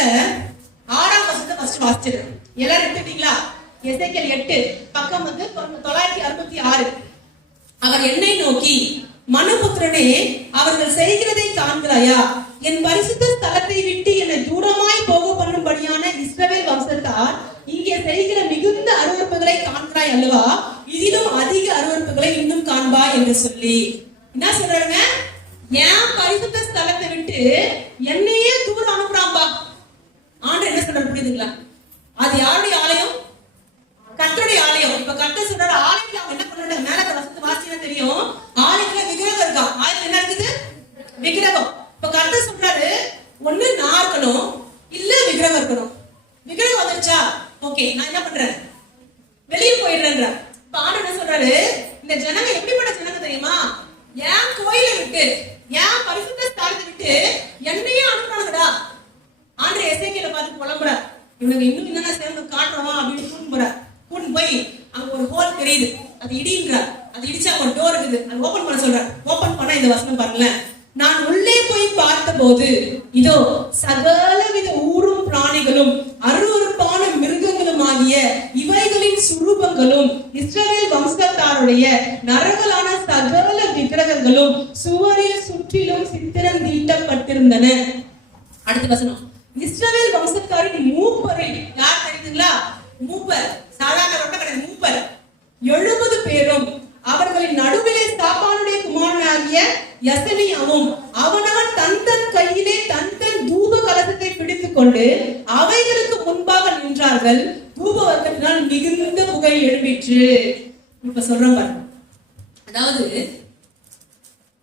புஸ்தகத்துல ஆறாம் வசத்தை ஃபர்ஸ்ட் வாசிச்சிரு எல்லாரும் எடுத்துட்டீங்களா எசைக்கல் எட்டு பக்கம் வந்து தொள்ளாயிரத்தி அறுபத்தி ஆறு. அவர் என்னை நோக்கி மனுபுத்திரனே அவர்கள் செய்கிறதை காண்கிறாயா? என் பரிசுத்த ஸ்தலத்தை விட்டு என்னை தூரமாய் போக பண்ணும்படியான இஸ்ரவேல் வம்சத்தார் இங்கே செய்கிற மிகுந்த அருவறுப்புகளை காண்கிறாய் அல்லவா? இதிலும் அதிக அருவறுப்புகளை இன்னும் காண்பா என்று சொல்லி. என்ன சொல்றாங்க என் பரிசுத்த ஸ்தலத்தை விட்டு என்னையே தூரம் அனுப்புறான்பா புரியுதுங்களா அது யாருடைய ஆலயம்? கர்த்தருடைய ஆலயம். இப்ப கர்த்தர் சொல்றாரு ஆலயத்துல அவங்க என்ன பண்றாங்க மேல வசத்து வாசினா தெரியும். ஆலயத்துல விக்கிரகம் இருக்கா? ஆலயத்துல என்ன இருக்குது? விக்கிரகம். இப்ப கர்த்தர் சொல்றாரு ஒண்ணு நான் இருக்கணும் இல்ல விக்கிரகம் இருக்கணும். விக்கிரகம் வந்துருச்சா? ஓகே நான் என்ன பண்றேன்? வெளியே போயிடுறேன்ற இப்ப ஆண்டு என்ன சொல்றாரு? இந்த ஜனங்க எப்படிப்பட்ட ஜனங்க தெரியுமா? ஏன் கோயில விட்டு ஏன் பரிசுத்த ஸ்தானத்தை விட்டு என்னையே அனுப்புறாங்கடா ஆண்டு எசேக்கியல பார்த்து புலம்புற இவனுக்கு இன்னும் என்னென்ன சேர்ந்து காட்டுறோம் அப்படின்னு கூட்டு போற கூட்டு போய் அங்க ஒரு ஹோல் தெரியுது. அது இடின்ற. அது இடிச்சா ஒரு டோர் இருக்குது. அது ஓபன் பண்ண சொல்ற ஓபன் பண்ணா இந்த வசனம் பாருங்களேன். நான் உள்ளே போய் பார்த்தபோது இதோ சகலவித ஊரும் பிராணிகளும் அருவருப்பான மிருகங்களும் ஆகிய இவைகளின் சுரூபங்களும் இஸ்ரவேல் வம்சத்தாருடைய நரகலான சகல விக்கிரகங்களும் சுவரில் சுற்றிலும் சித்திரம் தீட்டப்பட்டிருந்தன. அடுத்த வசனம். இஸ்ரேல் கையிலே தன் தன் தூப கலசத்தை பிடித்துக் கொண்டு அவைகளுக்கு முன்பாக நின்றார்கள். தூபவர்க்கத்தினால் மிகுந்த புகை எழும்பிற்று. இப்ப சொல்றேன் பாருங்க. அதாவது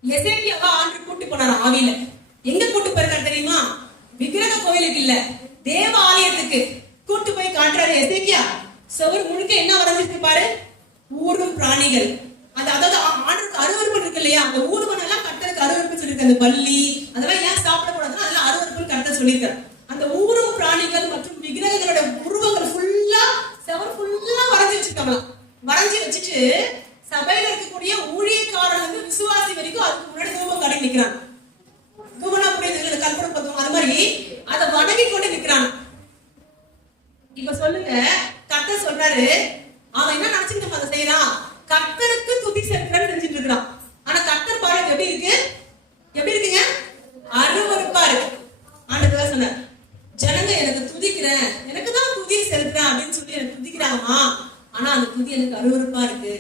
எசேக்கியாவா ஆண்டு கூட்டி போனார்? ஆவியில. எங்க கூட்டு போயிருக்காரு தெரியுமா? விக்கிரக கோயிலுக்கு இல்ல. தேவ ஆலயத்துக்கு கூட்டு போய் காட்டுறாரு எசேக்கியா. சுவர் முழுக்க என்ன வரைஞ்சிருக்கு பாரு? ஊரும் பிராணிகள். அது அதாவது ஆண்டுக்கு அருவறுப்பு இருக்கு இல்லையா? அந்த ஊர்வன் எல்லாம் கட்டதுக்கு அருவருப்பு சொல்லிருக்கு. அந்த பள்ளி அதெல்லாம் சொன்னீர்கள் அந்த ஒவ்வொரு பிராணிகள் மற்றும் விக்கிரகங்களோட உருவங்கள் ஃபுல்லா செவர் ஃபுல்லா வரைஞ்சி வச்சிருக்காங்களாம் வரைஞ்சி வச்சுட்டு சபையில இருக்கக்கூடிய ஊழியக்காரன் வந்து விசுவாசி வரைக்கும் அதுக்கு முன்னாடி தூபம் கடை நிக்கிறான் தூபனா புரியுது கல்பனை பக்கம் அது மாதிரி அதை வணங்கி கொண்டு நிக்கிறான் இப்ப சொல்லுங்க கத்த சொன்னாரு பண்ணலாம் ஆனா அந்த புத்தி எனக்கு அருவறுப்பா இருக்கு.